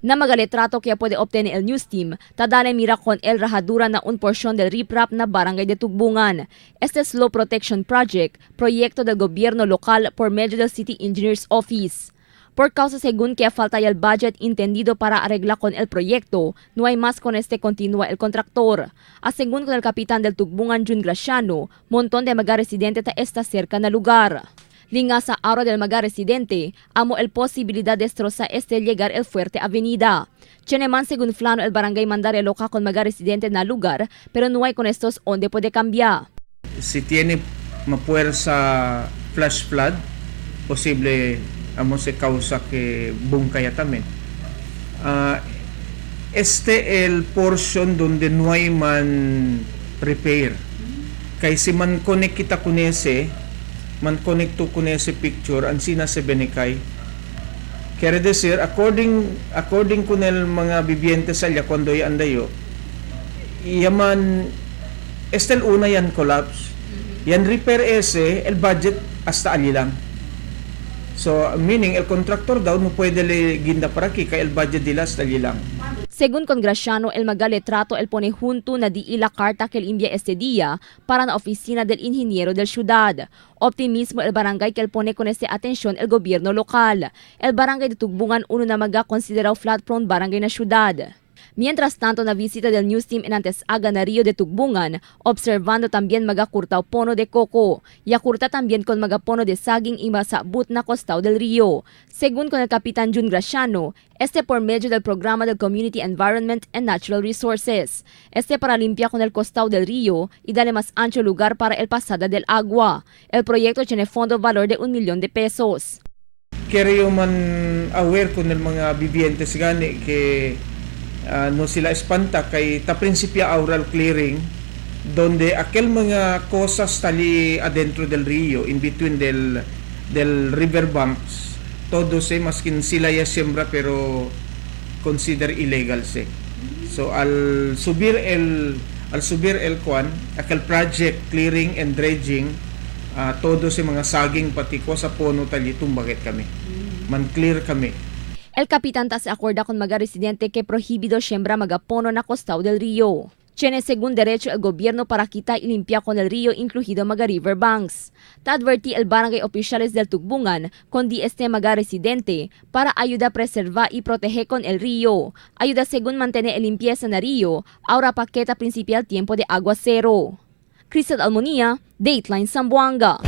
Na magalitrato kaya puede obtener el news team, tadale mira con el rajadura na un porción del riprap na barangay de Tugbungan. Este Slow Protection Project, proyecto del gobierno local por medio del City Engineers Office. Por causa según que falta el budget entendido para arreglar con el proyecto, no hay más con este continúa el contractor. A según con el capitán del Tugbungan Jun Graciano, montón de mga residente ta está cerca na lugar. Linga sa araw del mga residente, amo el posibilidad de destrozar este llegar el fuerte avenida. Cheneman según plano el barangay mandare loca con mga residente na lugar, pero no hay con estos onde puede cambiar. Si tiene mapuersa flash flood, posible amo se causa que bungkaya también. Este el portion donde no hay man repair. Kay si man connect kita con ese, man connecto con ese picture, ang sina se benekay. Quiere decir, according con el mga viviente sa ya cuando y andayo, yaman, este el una yan collapse. Yan repair ese, el budget hasta ali lang. So, meaning, el contractor daw no puede le ginda para aquí, kaya el budget nila hasta ali lang. Según Congraciano, el magaletrato el pone junto na di ila carta que el envía este día para la oficina del ingeniero del ciudad. Optimismo el barangay que el pone con este atención el gobierno local. El barangay de Tugbungan uno na maga considerado flood prone barangay na ciudad. Mientras tanto, na visita del news team en Antesaga na Rio de Tugbungan, observando también mga kurtaw pono de coco. Yakurta también con mga pono de saging iba sa but na costaw del rio. Según con el Kapitan Jun Graciano, este por medio del programa del Community Environment and Natural Resources. Este para limpiar con el costaw del río y darle más ancho lugar para el pasada del agua. El proyecto tiene fondo valor de 1 millón de pesos. Kaya man aware con el mga vivientes gani que no sila espanta kay ta prinsipya aural clearing donde aquel mga cosas tali adentro del río in between del river banks todo se maskin sila ya siembra pero consider illegal se. So al subir el kwan aquel project clearing and dredging todo se mga saging pati ko sa pono tali tumbaget kami man clear kami. El kapitan ta se acorda con mga residente que prohibido siembra magapono na costaw del río. Tiene según derecho el gobierno para quitar y limpiar con el río incluido mga riverbanks. Ta advertí el barangay oficiales del Tugbungan con di este mga residente para ayuda a preservar y proteger con el río. Ayuda según mantener el limpieza na río, ahora paqueta principal tiempo de aguacero. Cristal Almonía, Dateline Zamboanga.